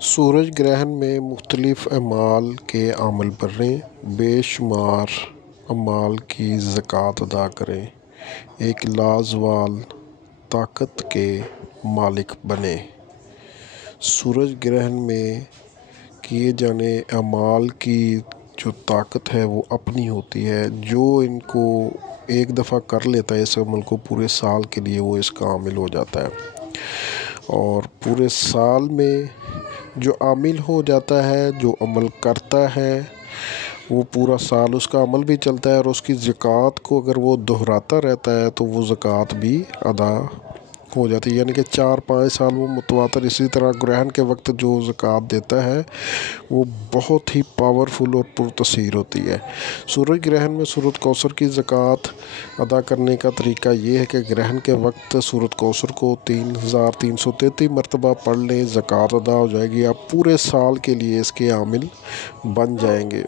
सूरज ग्रहण में मुख्तलिफ़ अमाल के अमल बर्रें, बेशुमार अमाल की ज़कात अदा करें, एक लाज़वाल ताकत के मालिक बने। सूरज ग्रहण में किए जाने अमाल की जो ताकत है वो अपनी होती है। जो इनको एक दफ़ा कर लेता है इस अमल को, पूरे साल के लिए वो इसका आमिल हो जाता है। और पूरे साल में जो आमिल हो जाता है, जो अमल करता है, वो पूरा साल उसका अमल भी चलता है और उसकी ज़कात को अगर वो दोहराता रहता है तो वो ज़कात भी अदा हो जाती है। यानी कि 4-5 साल वो मुतवातर इसी तरह ग्रहण के वक्त जो ज़कात देता है वो बहुत ही पावरफुल और पुरतसीर होती है। सूरज ग्रहण में सूरत कौसर की ज़कात अदा करने का तरीका ये है कि ग्रहण के वक्त सूरत कौसर को 3333 मरतबा पढ़ लें, ज़कात अदा हो जाएगी। आप पूरे साल के लिए इसके आमिल बन जाएंगे।